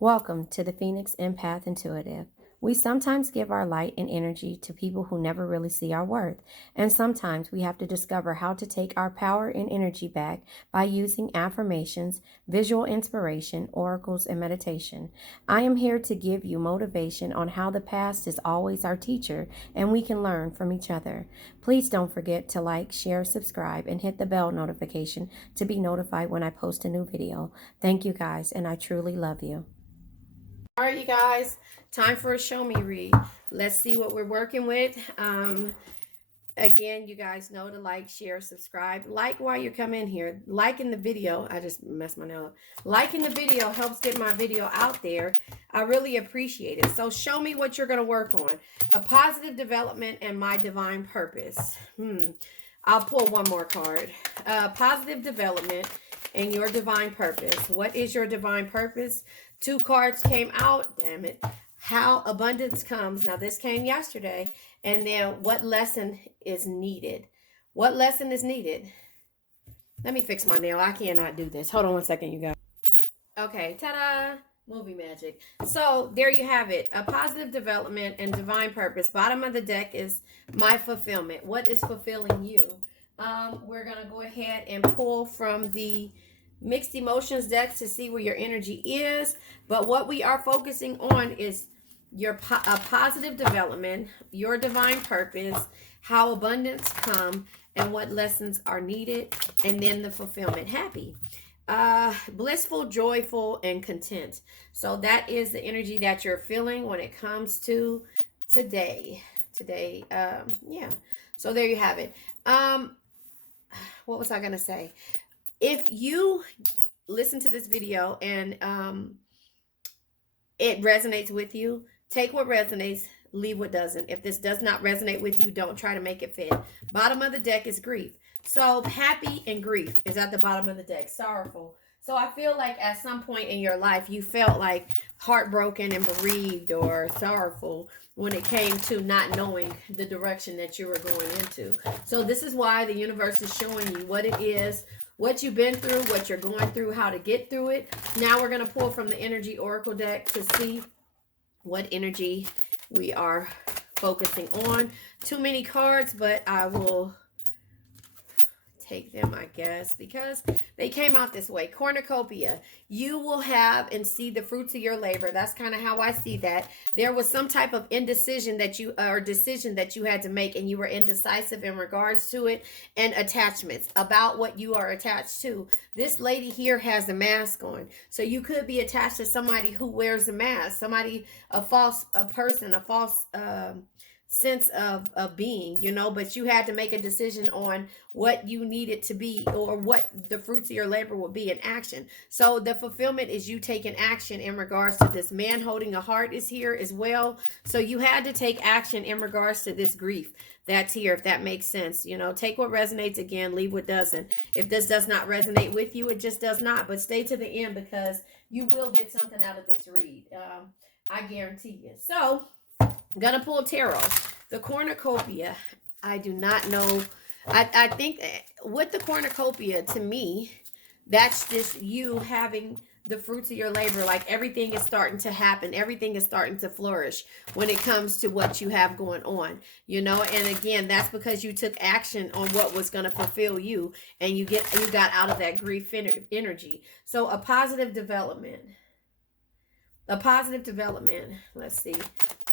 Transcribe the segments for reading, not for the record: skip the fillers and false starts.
Welcome to the Phoenix Empath Intuitive. We sometimes give our light and energy to people who never really see our worth, and sometimes we have to discover how to take our power and energy back by using affirmations, visual inspiration, oracles, and meditation. I am here to give you motivation on how the past is always our teacher and we can learn from each other. Please don't forget to like, share, subscribe, and hit the bell notification to be notified when I post a new video. Thank you guys, and I truly love you. All right, you guys, time for a show me read. Let's see what we're working with. Again, you guys know to like, share, subscribe. Like while you come in here. Liking the video. I just messed my nail up. Liking the video helps get my video out there. I really appreciate it. So show me what you're going to work on. A positive development and my divine purpose. I'll pull one more card. Positive development and your divine purpose. What is your divine purpose? Two cards came out. Damn it. How abundance comes. Now, this came yesterday. And then what lesson is needed? What lesson is needed? Let me fix my nail. I cannot do this. Hold on one second, you guys. Okay. Ta-da. Movie magic. So there you have it. A positive development and divine purpose. Bottom of the deck is my fulfillment. What is fulfilling you? We're going to go ahead and pull from the mixed emotions deck to see where your energy is. But what we are focusing on is your positive development, your divine purpose, how abundance come, and what lessons are needed, and then the fulfillment. Happy, blissful, joyful, and content. So that is the energy that you're feeling when it comes to today. Yeah. So there you have it. What was I gonna say? If you listen to this video and it resonates with you, take what resonates, leave what doesn't. If this does not resonate with you, don't try to make it fit. Bottom of the deck is grief. So happy and grief is at the bottom of the deck. Sorrowful. So I feel like at some point in your life, you felt like heartbroken and bereaved or sorrowful when it came to not knowing the direction that you were going into. So this is why the universe is showing you what it is, what you've been through, what you're going through, how to get through it. Now we're going to pull from the Energy Oracle deck to see what energy we are focusing on. Too many cards, but I will take them, I guess, because they came out this way. Cornucopia. You will have and see the fruits of your labor. That's kind of how I see that. There was some type of indecision that you or decision that you had to make, and you were indecisive in regards to it, and attachments about what you are attached to. This lady here has a mask on, so you could be attached to somebody who wears a mask, somebody, a person, a false sense of being, but you had to make a decision on what you needed to be or what the fruits of your labor will be in action. So the fulfillment is you taking action in regards to this. Man holding a heart is here as well. So you had to take action in regards to this grief that's here, if that makes sense. Take what resonates, again, leave what doesn't. If this does not resonate with you, it just does not. But stay to the end because you will get something out of this read. I guarantee you. So I'm gonna pull tarot. The cornucopia. I do not know. I think with the cornucopia, to me, that's just you having the fruits of your labor. Like everything is starting to happen. Everything is starting to flourish when it comes to what you have going on. And again, that's because you took action on what was going to fulfill you, and you got out of that grief energy. So a positive development. Let's see.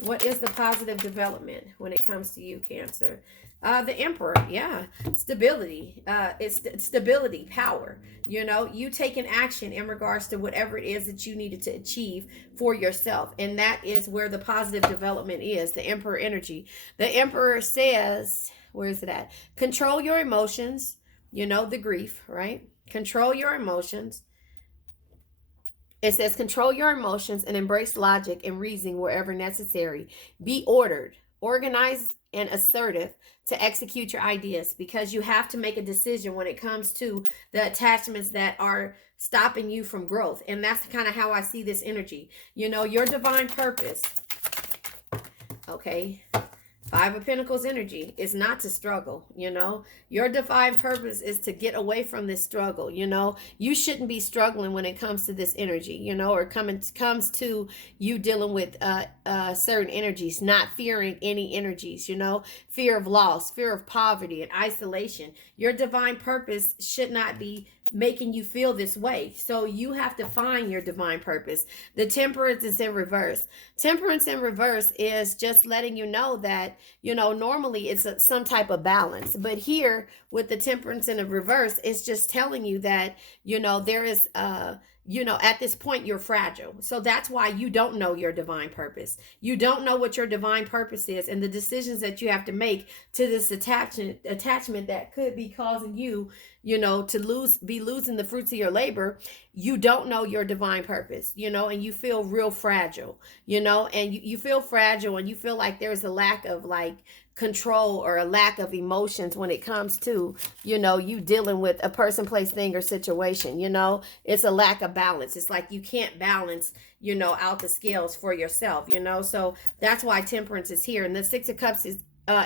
What is the positive development when it comes to you, Cancer? The Emperor. Yeah. Stability. It's stability, power. You taking action in regards to whatever it is that you needed to achieve for yourself. And that is where the positive development is. The Emperor energy. The Emperor says, where is it at? Control your emotions. The grief, right? Control your emotions. It says, control your emotions and embrace logic and reasoning wherever necessary. Be ordered, organized, and assertive to execute your ideas, because you have to make a decision when it comes to the attachments that are stopping you from growth. And that's kind of how I see this energy. Your divine purpose. Okay. Five of Pentacles energy is not to struggle, you know. Your divine purpose is to get away from this struggle, you know. You shouldn't be struggling when it comes to this energy, you know, or comes to you dealing with certain energies, not fearing any energies, you know. Fear of loss, fear of poverty and isolation. Your divine purpose should not be making you feel this way. So you have to find your divine purpose. The Temperance is in reverse. Temperance in reverse is just letting you know that, you know, normally it's some type of balance. But here with the Temperance in the reverse, it's just telling you that, you know, there is you know, at this point you're fragile. So that's why you don't know your divine purpose. You don't know what your divine purpose is, and the decisions that you have to make to this attachment that could be causing you, you know, to be losing the fruits of your labor. You don't know your divine purpose, you know, and you feel real fragile, you know, and you feel fragile, and you feel like there's a lack of like control or a lack of emotions when it comes to, you know, you dealing with a person, place, thing, or situation. You know, it's a lack of balance. It's like you can't balance, you know, out the scales for yourself, you know. So that's why Temperance is here, and the Six of Cups is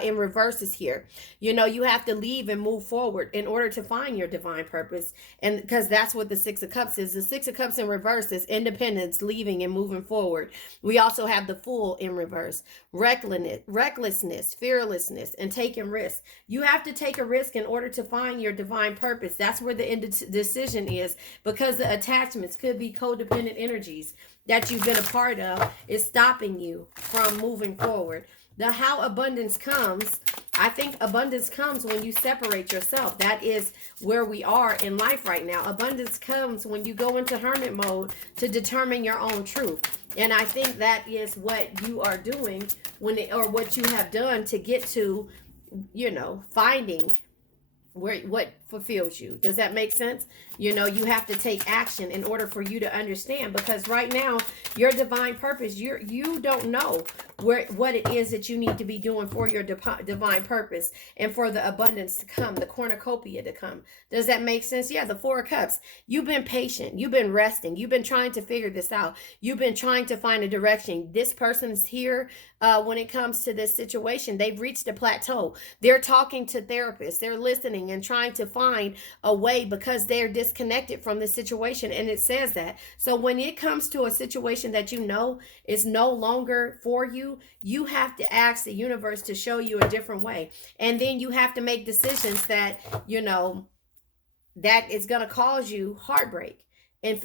in reverse is here. You know, you have to leave and move forward in order to find your divine purpose. And because that's what the Six of Cups is. The Six of Cups in reverse is independence, leaving and moving forward. We also have the Fool in reverse. Recklessness, fearlessness, and taking risks. You have to take a risk in order to find your divine purpose. That's where the indecision is, because the attachments could be codependent energies that you've been a part of is stopping you from moving forward. How abundance comes, I think abundance comes when you separate yourself. That is where we are in life right now. Abundance comes when you go into hermit mode to determine your own truth. And I think that is what you are doing or what you have done to get to, you know, finding what fulfills you. Does that make sense? You know, you have to take action in order for you to understand, because right now your divine purpose, you don't know what it is that you need to be doing for your divine purpose and for the abundance to come, the cornucopia to come. Does that make sense? Yeah, the Four of Cups. You've been patient. You've been resting. You've been trying to figure this out. You've been trying to find a direction. This person's here when it comes to this situation. They've reached a plateau. They're talking to therapists. They're listening and trying to find a way because they're disconnected from the situation. And it says that. So when it comes to a situation that you know is no longer for you, you have to ask the universe to show you a different way. And then you have to make decisions that, you know, that is going to cause you heartbreak and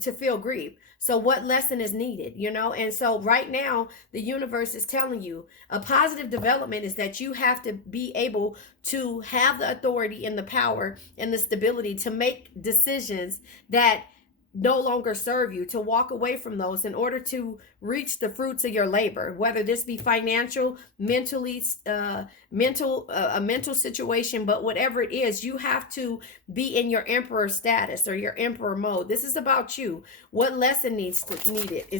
to feel grief. So what lesson is needed, you know? And so right now, the universe is telling you a positive development is that you have to be able to have the authority and the power and the stability to make decisions that no longer serve you, to walk away from those in order to reach the fruits of your labor, whether this be financial, mentally, a mental situation, but whatever it is, you have to be in your emperor status or your emperor mode. This is about you. What lesson is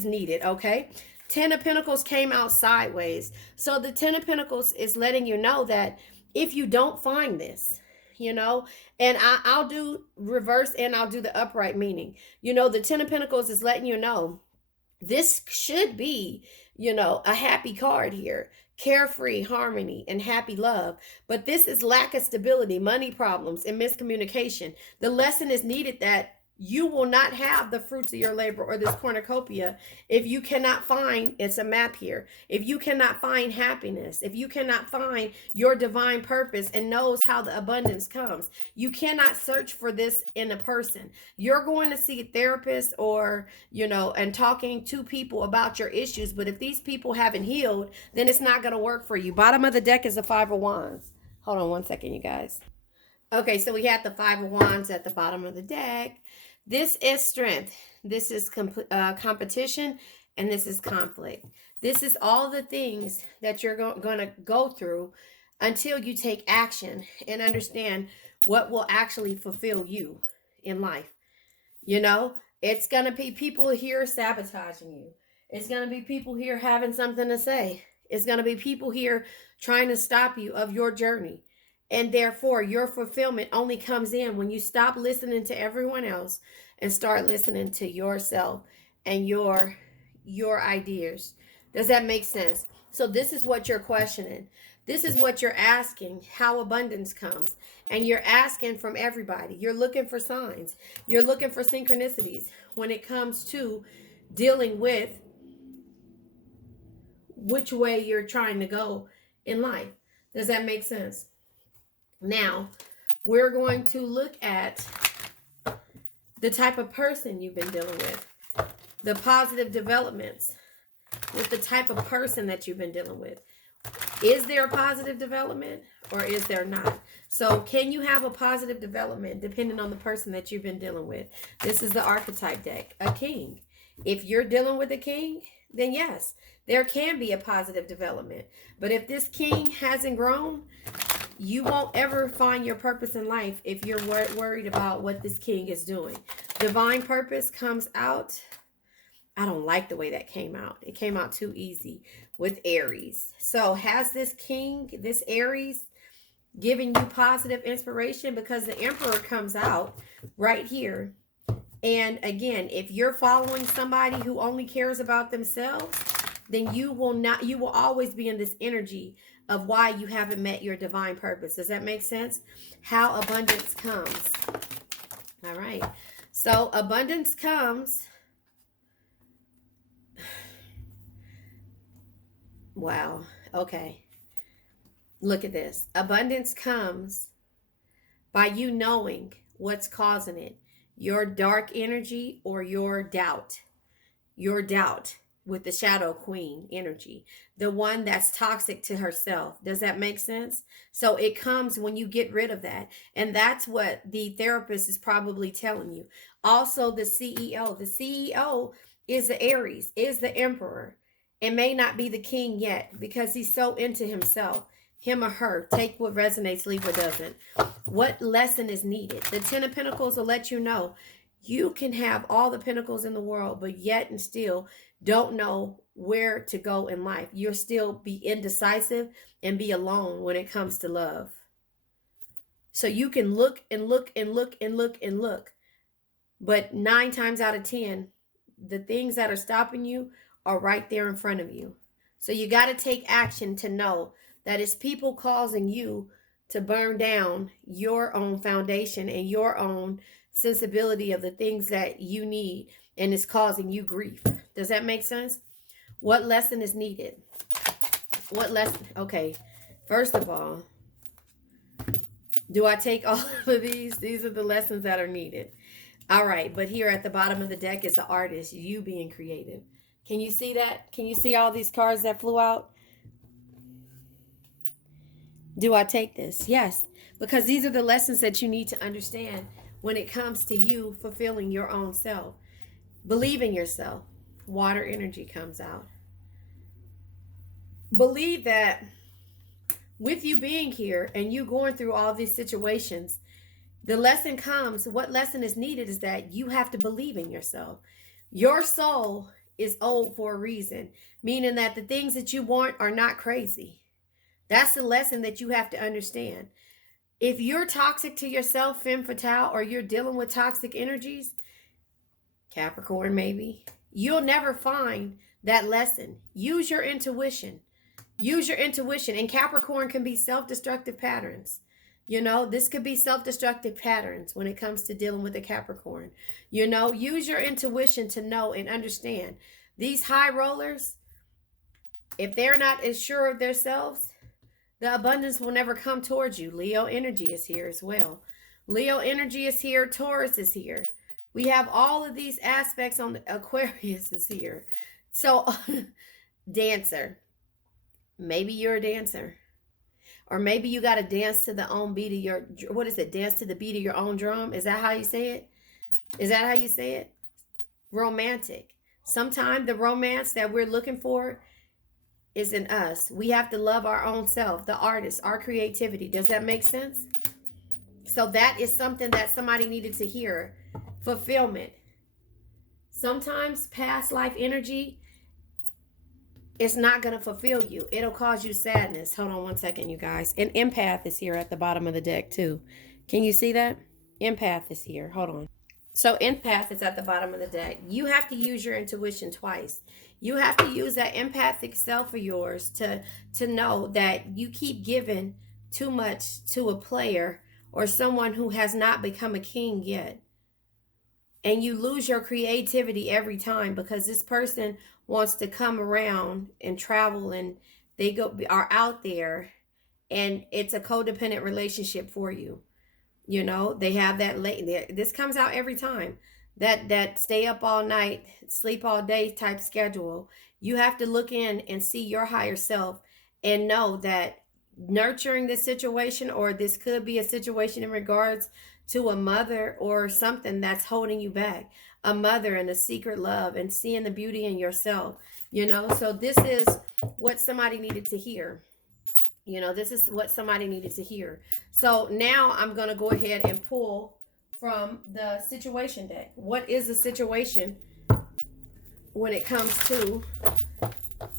needed, okay? Ten of Pentacles came out sideways. So the Ten of Pentacles is letting you know that if you don't find this, you know, and I'll do reverse and I'll do the upright meaning. You know, the Ten of Pentacles is letting you know this should be, you know, a happy card here. Carefree, harmony, and happy love. But this is lack of stability, money problems, and miscommunication. The lesson is needed that you will not have the fruits of your labor or this cornucopia if you cannot find, it's a map here, if you cannot find happiness, if you cannot find your divine purpose and knows how the abundance comes. You cannot search for this in a person. You're going to see a therapist or, you know, and talking to people about your issues. But if these people haven't healed, then it's not going to work for you. Bottom of the deck is the Five of Wands. Hold on one second, you guys. Okay, so we had the Five of Wands at the bottom of the deck. This is strength. This is competition, and this is conflict. This is all the things that you're going to go through until you take action and understand what will actually fulfill you in life. You know, it's going to be people here sabotaging you. It's going to be people here having something to say. It's going to be people here trying to stop you of your journey. And therefore, your fulfillment only comes in when you stop listening to everyone else and start listening to yourself and your ideas. Does that make sense? So this is what you're questioning. This is what you're asking, how abundance comes. And you're asking from everybody. You're looking for signs. You're looking for synchronicities when it comes to dealing with which way you're trying to go in life. Does that make sense? Now, we're going to look at the type of person you've been dealing with, the positive developments with the type of person that you've been dealing with. Is there a positive development or is there not? So can you have a positive development depending on the person that you've been dealing with? This is the archetype deck, a king. If you're dealing with a king, then yes, there can be a positive development. But if this king hasn't grown, you won't ever find your purpose in life if you're worried about what this king is doing. Divine purpose comes out. I don't like the way that came out. It came out too easy with Aries. So has this king, this Aries, giving you positive inspiration? Because the Emperor comes out right here. And again, if you're following somebody who only cares about themselves, then you will always be in this energy of why you haven't met your divine purpose. Does that make sense? How abundance comes. All right. So abundance comes. Wow. Okay. Look at this. Abundance comes by you knowing what's causing it. Your dark energy or your doubt. Your doubt with the shadow queen energy. The one that's toxic to herself. Does that make sense? So it comes when you get rid of that. And that's what the therapist is probably telling you. Also the CEO. The CEO is the Aries, is the Emperor. It may not be the king yet because he's so into himself. Him or her. Take what resonates, leave what doesn't. What lesson is needed? The Ten of Pentacles will let you know you can have all the pentacles in the world, but yet and still don't know where to go in life. You'll still be indecisive and be alone when it comes to love. So you can look and look and look and look and look. But 9 times out of 10, the things that are stopping you are right there in front of you. So you got to take action to know that it's people causing you to burn down your own foundation and your own sensibility of the things that you need, and it's causing you grief. Does that make sense? What lesson is needed? What lesson? Okay, first of all, do I take all of these? These are the lessons that are needed. All right, but here at the bottom of the deck is the artist, you being creative. Can you see that? Can you see all these cards that flew out? Do I take this? Yes, because these are the lessons that you need to understand when it comes to you fulfilling your own self. Believe in yourself. Water energy comes out. Believe that with you being here and you going through all these situations, the lesson comes. What lesson is needed is that you have to believe in yourself. Your soul is old for a reason, meaning that the things that you want are not crazy. That's the lesson that you have to understand. If you're toxic to yourself, femme fatale, or you're dealing with toxic energies, Capricorn maybe, you'll never find that lesson. Use your intuition. Use your intuition. And Capricorn can be self-destructive patterns. You know, this could be self-destructive patterns when it comes to dealing with a Capricorn. You know, use your intuition to know and understand. These high rollers, if they're not as sure of themselves, the abundance will never come towards you. Leo energy is here as well. Leo energy is here. Taurus is here. We have all of these aspects on the Aquarius is here. So, dancer. Maybe you're a dancer. Or maybe you got to dance to the own beat of your, what is it? Dance to the beat of your own drum. Is that how you say it? Is that how you say it? Romantic. Sometimes the romance that we're looking for is in us. We have to love our own self, the artist, our creativity. Does that make sense? So that is something that somebody needed to hear. Fulfillment. Sometimes past life energy, it's not going to fulfill you. It'll cause you sadness. Hold on one second, you guys. And Empath is here at the bottom of the deck too. Can you see that? Empath is here. Hold on. So empath is at the bottom of the deck. You have to use your intuition twice. You have to use that empathic self of yours to know that you keep giving too much to a player or someone who has not become a king yet. And you lose your creativity every time because this person wants to come around and travel, and they are out there, and it's a codependent relationship for you. You know, they have that late. This comes out every time. That stay up all night, sleep all day type schedule. You have to look in and see your higher self and know that nurturing this situation, or this could be a situation in regards to a mother or something that's holding you back. A mother and a secret love and seeing the beauty in yourself. You know, so this is what somebody needed to hear. You know, this is what somebody needed to hear. So now I'm going to go ahead and pull from the situation deck. What is the situation when it comes to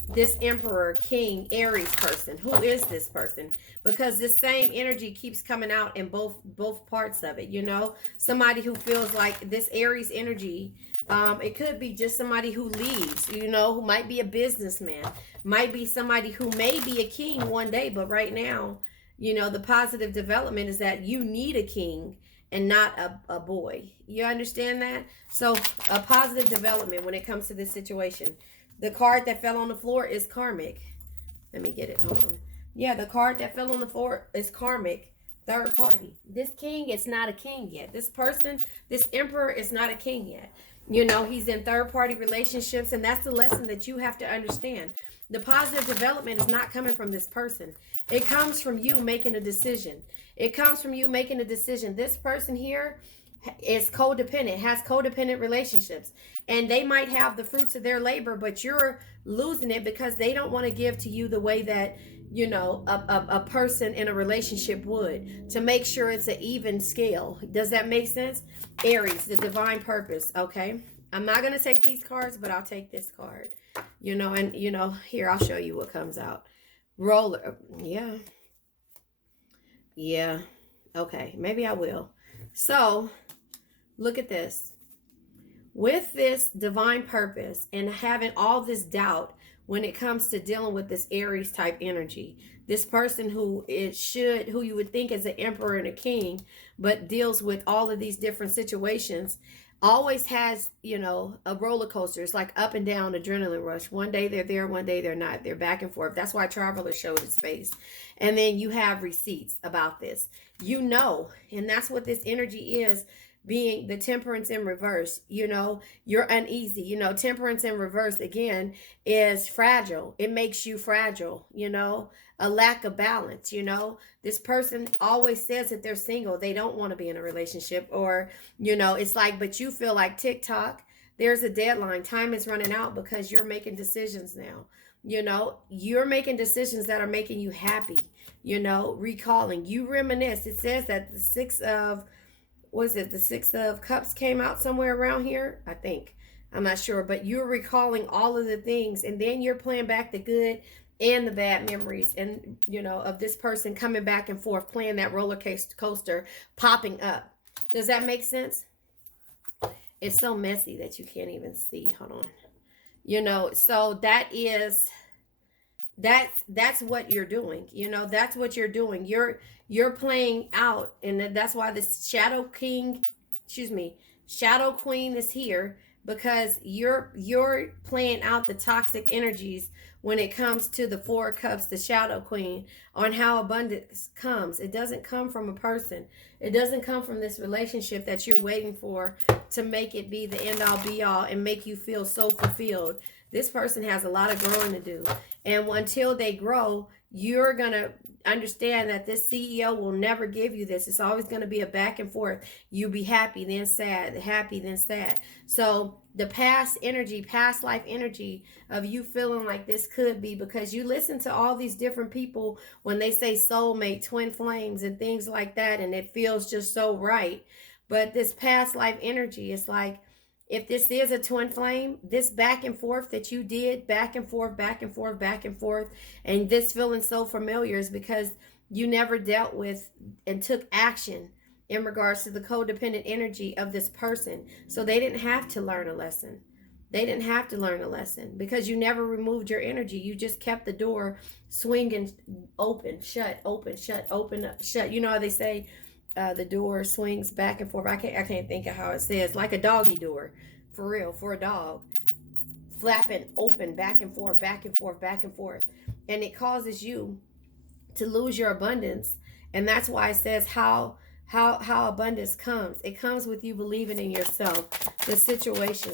this Emperor, King, Aries person? Who is this person? Because this same energy keeps coming out in both parts of it. You know, somebody who feels like this Aries energy. It could be just somebody who leaves, you know, who might be a businessman, might be somebody who may be a king one day, but right now, you know, the positive development is that you need a king and not a boy. You understand that? So a positive development when it comes to this situation. The card that fell on the floor is karmic. Let me get it. Hold on. Yeah, the card that fell on the floor is karmic. Third party. This king is not a king yet. This person, this emperor is not a king yet. You know, he's in third party relationships, and that's the lesson that you have to understand. The positive development is not coming from this person. It comes from you making a decision. It comes from you making a decision. This person here is codependent, has codependent relationships, and they might have the fruits of their labor, but you're losing it because they don't want to give to you the way that, you know, a person in a relationship would, to make sure it's an even scale. Does that make sense? Aries, the divine purpose. Okay, I'm not going to take these cards, but I'll take this card. You know, and you know, here, I'll show you what comes out. Roller. Yeah, okay, maybe I will. So look at this. With this divine purpose and having all this doubt when it comes to dealing with this Aries type energy, this person who you would think is an emperor and a king, but deals with all of these different situations, always has, you know, a roller coaster. It's like up and down adrenaline rush. One day they're there, one day they're not. They're back and forth. That's why Traveler showed his face. And then you have receipts about this. You know, and that's what this energy is, being the temperance in reverse. You know, you're uneasy. You know, temperance in reverse again is fragile. It makes you fragile, you know, a lack of balance. You know, this person always says that they're single, they don't want to be in a relationship, or, you know, it's like, but you feel like TikTok, there's a deadline, time is running out, because you're making decisions now. You know, you're making decisions that are making you happy. You know, recalling, you reminisce. It says that the Six of Cups came out somewhere around here, I think. I'm not sure, but you're recalling all of the things, and then you're playing back the good and the bad memories, and, you know, of this person coming back and forth, playing that roller coaster, popping up. Does that make sense? It's so messy that you can't even see. Hold on. You know, so that's what you're doing. You know, that's what you're doing. You're playing out, and that's why this shadow queen is here, because you're playing out the toxic energies when it comes to the Four of Cups, the shadow queen, on how abundance comes. It doesn't come from a person. It doesn't come from this relationship that you're waiting for to make it be the end all be all and make you feel so fulfilled. This person has a lot of growing to do, and until they grow, you're gonna understand that this CEO will never give you this. It's always going to be a back and forth. You be happy, then sad, happy, then sad. So the past life energy of you feeling like this could be, because you listen to all these different people when they say soulmate, twin flames, and things like that, and it feels just so right. But this past life energy, it's like, if this is a twin flame, this back and forth that you did, back and forth, back and forth, back and forth, and this feeling so familiar, is because you never dealt with and took action in regards to the codependent energy of this person. So they didn't have to learn a lesson. They didn't have to learn a lesson because you never removed your energy. You just kept the door swinging open, shut, open, shut, open, shut. You know how they say the door swings back and forth. I can't think of how it says, like a doggy door, for real, for a dog, flapping open, back and forth, back and forth, back and forth, and it causes you to lose your abundance. And that's why it says how abundance comes. It comes with you believing in yourself. The situation.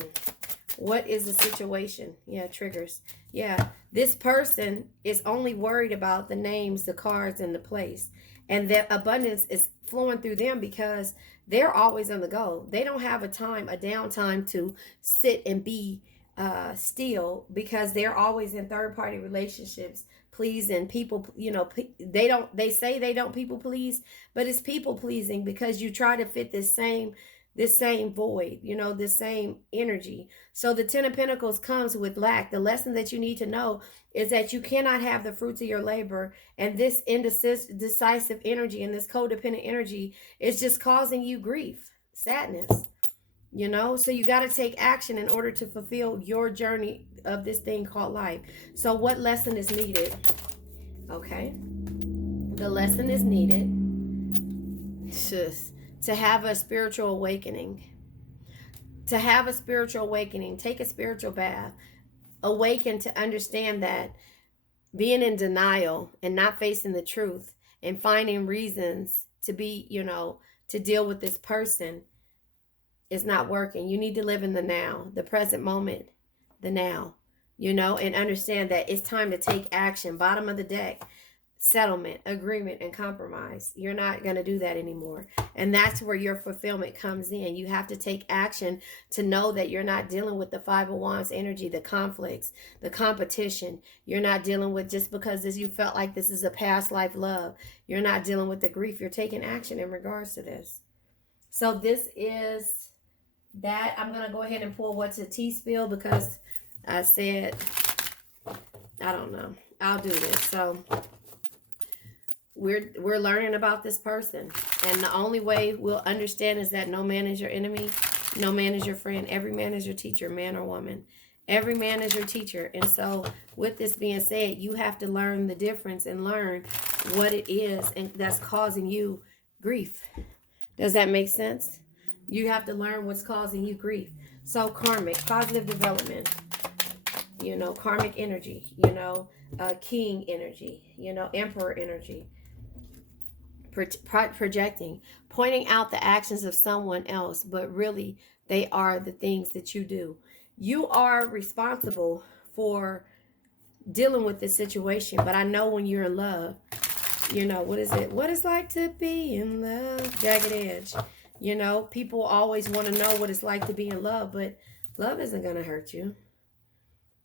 What is the situation? Yeah, triggers. Yeah, this person is only worried about the names, the cards, and the place. And that abundance is flowing through them because they're always on the go. They don't have a downtime to sit and be still because they're always in third party relationships, pleasing people. They say they don't people please, but it's people pleasing because you try to fit this same void, this same energy. So the 10 of Pentacles comes with lack. The lesson that you need to know is that you cannot have the fruits of your labor, and this indecisive energy and this codependent energy is just causing you grief, sadness. So you got to take action in order to fulfill your journey of this thing called life. So what lesson is needed? Okay, the lesson is needed to have a spiritual awakening. To have a spiritual awakening, take a spiritual bath, awaken to understand that being in denial and not facing the truth and finding reasons to be, to deal with this person is not working. You need to live in the now, the present moment, the now, and understand that it's time to take action. Bottom of the deck, settlement, agreement, and compromise. You're not going to do that anymore. And that's where your fulfillment comes in. You have to take action to know that you're not dealing with the Five of Wands energy, the conflicts, the competition. You're not dealing with just because you felt like this is a past life love. You're not dealing with the grief. You're taking action in regards to this. So this is that. I'm going to go ahead and pull what's a tea spill because I said, I don't know. I'll do this. So we're learning about this person, and the only way we'll understand is that no man is your enemy, no man is your friend. Every man is your teacher, man or woman. Every man is your teacher. And so with this being said, you have to learn the difference and learn what it is and that's causing you grief. Does that make sense? You have to learn what's causing you grief. So karmic, positive development, karmic energy, king energy, emperor energy. Projecting, pointing out the actions of someone else, but really they are the things that you do. You are responsible for dealing with this situation, but I know when you're in love, what is it? What it's like to be in love? Jagged edge. People always want to know what it's like to be in love, but love isn't going to hurt you.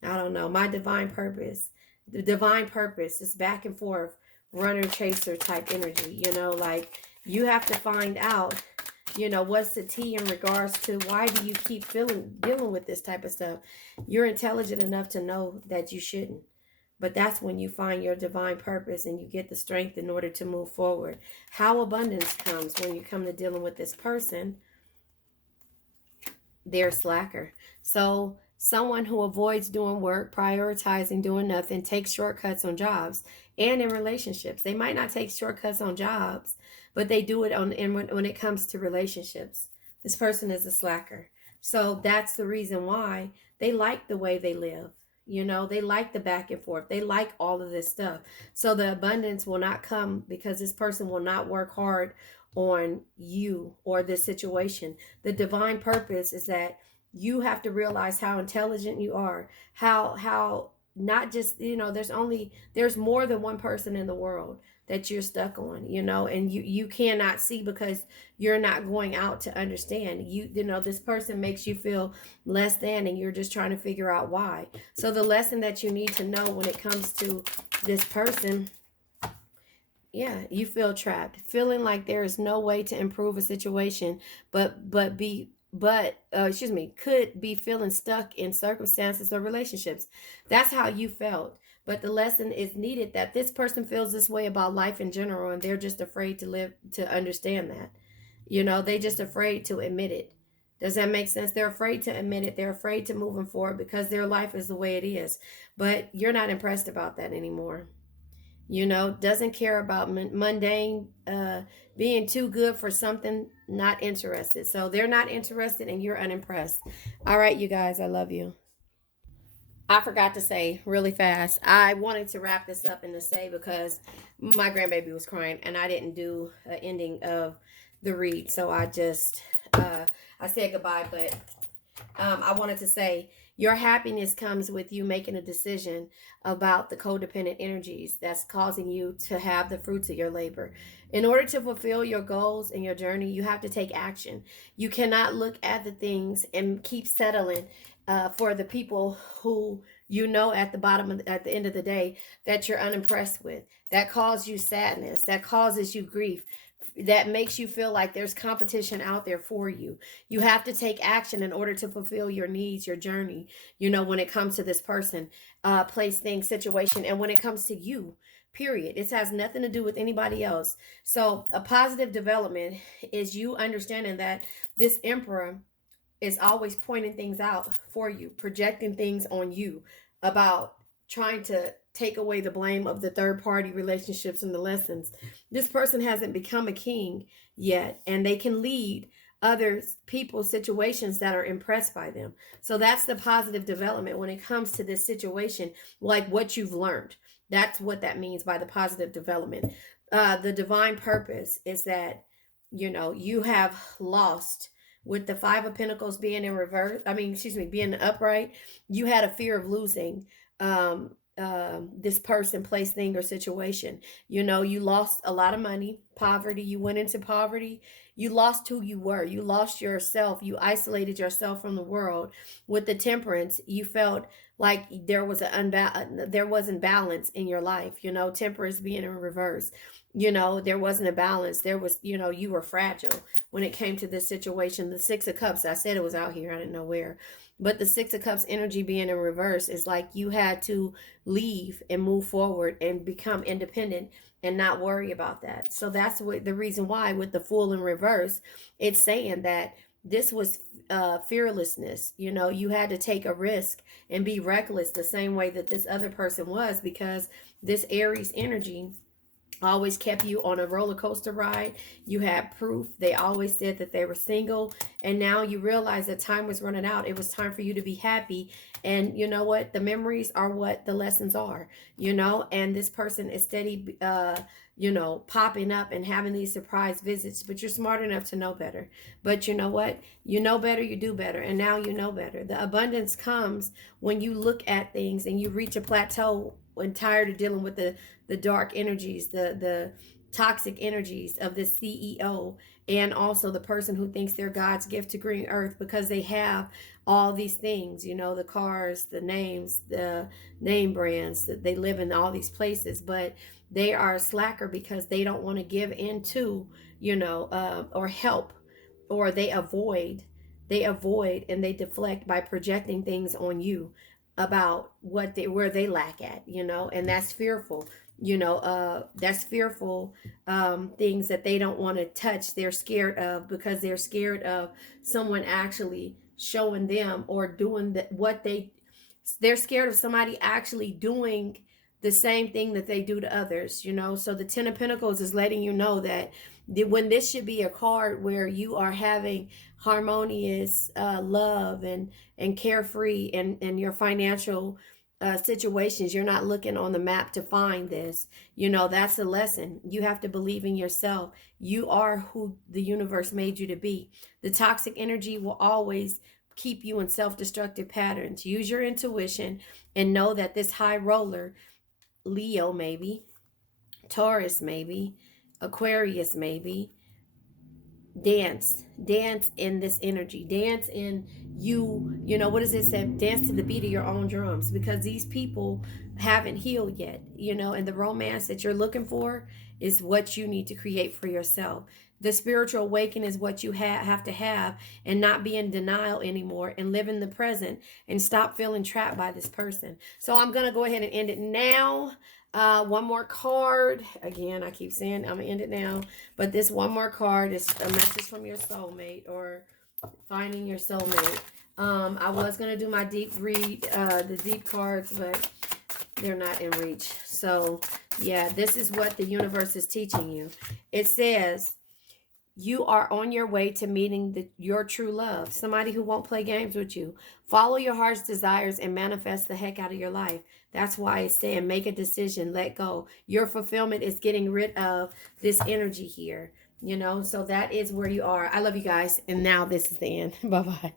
I don't know. My divine purpose, the divine purpose is back and forth, runner chaser type energy. Like you have to find out, what's the tea in regards to why do you keep dealing with this type of stuff. You're intelligent enough to know that you shouldn't, but that's when you find your divine purpose and you get the strength in order to move forward. How abundance comes when you come to dealing with this person. They're slacker. So someone who avoids doing work, prioritizing doing nothing, takes shortcuts on jobs and in relationships. They might not take shortcuts on jobs, but they do it when it comes to relationships. This person is a slacker. So that's the reason why they like the way they live. They like the back and forth. They like all of this stuff. So the abundance will not come because this person will not work hard on you or this situation. The divine purpose is that you have to realize how intelligent you are, how not just, there's more than one person in the world that you're stuck on, and you cannot see because you're not going out to understand. This person makes you feel less than, and you're just trying to figure out why. So the lesson that you need to know when it comes to this person, you feel trapped, feeling like there is no way to improve a situation, could be feeling stuck in circumstances or relationships. That's how you felt. But the lesson is needed that this person feels this way about life in general, and they're just afraid to understand that. They just afraid to admit it. Does that make sense? They're afraid to admit it. They're afraid to moving forward because their life is the way it is. But you're not impressed about that anymore. Doesn't care about mundane, being too good for something, not interested. So they're not interested and you're unimpressed. All right, you guys, I love you. I forgot to say really fast. I wanted to wrap this up and to say because my grandbaby was crying and I didn't do an ending of the read, so I said goodbye. But I wanted to say your happiness comes with you making a decision about the codependent energies that's causing you to have the fruits of your labor. In order to fulfill your goals and your journey, you have to take action. You cannot look at the things and keep settling for the people who at the at the end of the day that you're unimpressed with. That causes you sadness. That causes you grief. That makes you feel like there's competition out there for you. You have to take action in order to fulfill your needs, your journey, when it comes to this person, place, thing, situation, and when it comes to you, period. It has nothing to do with anybody else. So, a positive development is you understanding that this emperor is always pointing things out for you, projecting things on you about trying to take away the blame of the third party relationships and the lessons. This person hasn't become a king yet, and they can lead other people's situations that are impressed by them. So that's the positive development when it comes to this situation, like what you've learned. That's what that means by the positive development. The divine purpose is that, you have lost with the Five of Pentacles being in reverse. I mean, excuse me, being upright. You had a fear of losing this person, place, thing, or situation. You lost a lot of money, poverty. You went into poverty. You lost who you were. You lost yourself. You isolated yourself from the world. With the Temperance, you felt like there wasn't balance in your life. Temperance being in reverse. There wasn't a balance. There was, you were fragile when it came to this situation. The Six of Cups, I said it was out here. I didn't know where. But the Six of Cups energy being in reverse is like you had to leave and move forward and become independent and not worry about that. So that's the reason why with the Fool in reverse, it's saying that this was fearlessness. You had to take a risk and be reckless the same way that this other person was, because this Aries energy always kept you on a roller coaster ride. You had proof. They always said that they were single, and now you realize that time was running out. It was time for you to be happy. And you know what? The memories are what the lessons are. And this person is steady popping up and having these surprise visits, but you're smart enough to know better. But you know what? You know better, you do better, and now you know better. The abundance comes when you look at things and you reach a plateau and tired of dealing with the dark energies, the toxic energies of the CEO, and also the person who thinks they're God's gift to green earth because they have all these things, the cars, the names, the name brands, that they live in all these places, but they are a slacker because they don't want to give into, or help, or they avoid and they deflect by projecting things on you about where they lack at, and that's fearful. That's fearful, things that they don't want to touch. They're scared of because they're scared of someone actually showing them or doing they're scared of somebody actually doing the same thing that they do to others. So the Ten of Pentacles is letting you know that when this should be a card where you are having harmonious love and carefree and your financial situations. You're not looking on the map to find this. That's a lesson. You have to believe in yourself. You are who the universe made you to be. The toxic energy will always keep you in self-destructive patterns. Use your intuition and know that this high roller, Leo maybe, Taurus maybe, Aquarius maybe, dance in this energy, dance in what does it say, dance to the beat of your own drums, because these people haven't healed yet, and the romance that you're looking for is what you need to create for yourself. The spiritual awakening is what you have to have, and not be in denial anymore, and live in the present and stop feeling trapped by this person. So I'm going to go ahead and end it now. One more card. Again, I keep saying I'm gonna end it now, but this one more card is a message from your soulmate or finding your soulmate. I was gonna do my deep read, the deep cards, but they're not in reach. So yeah, this is what the universe is teaching you. It says you are on your way to meeting your true love, somebody who won't play games with you. Follow your heart's desires and manifest the heck out of your life. That's why it's saying make a decision, let go. Your fulfillment is getting rid of this energy here, so that is where you are. I love you guys. And now this is the end. Bye bye.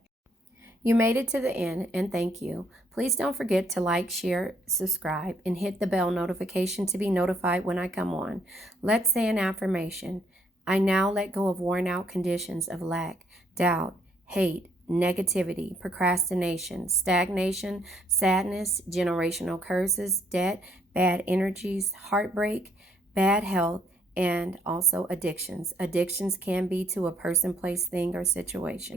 You made it to the end, and thank you. Please don't forget to like, share, subscribe, and hit the bell notification to be notified when I come on. Let's say an affirmation. I now let go of worn out conditions of lack, doubt, hate, negativity, procrastination, stagnation, sadness, generational curses, debt, bad energies, heartbreak, bad health, and also addictions. Addictions can be to a person, place, thing, or situation.